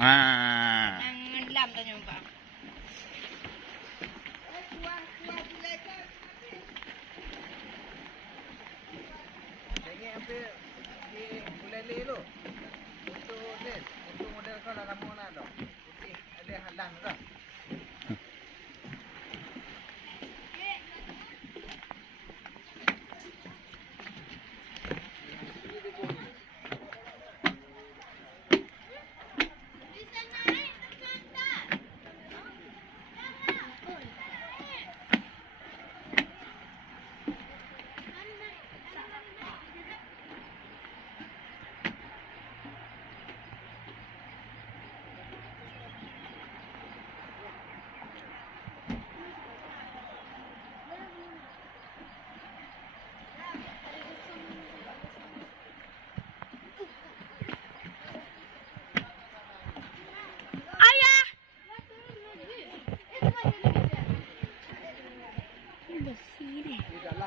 Ah. Ang lam to nyo ba? Ini ambil di bulan lelu. Untuk model kau dalam mana tu? Putih ada halang tu. Ayah!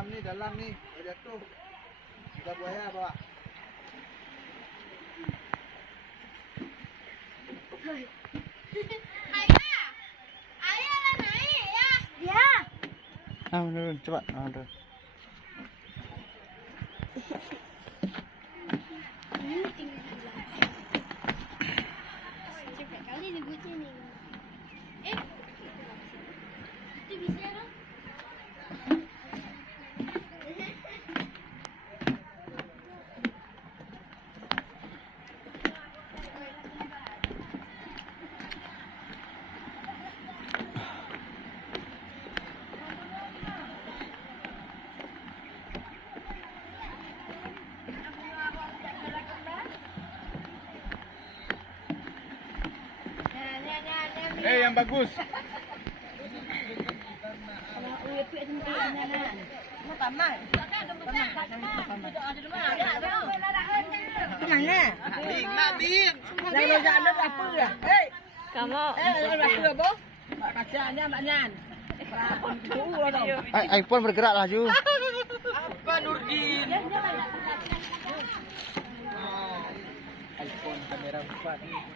Di dalam ni, ada tu. Sudah buaya bawa. Ayah! Ayah lah naik ya! Ya! Turun, cepat. Turun. Ini tinggal cepat kali dia kucing ni. Itu bisa tak? Yang bagus. Mana? Nak din. Yang rojak ada apa ya? Hei, Kamu. ada apa? Kacanya maknyan. iPhone bergerak laju. Apa Nurdin? iPhone kamera 4.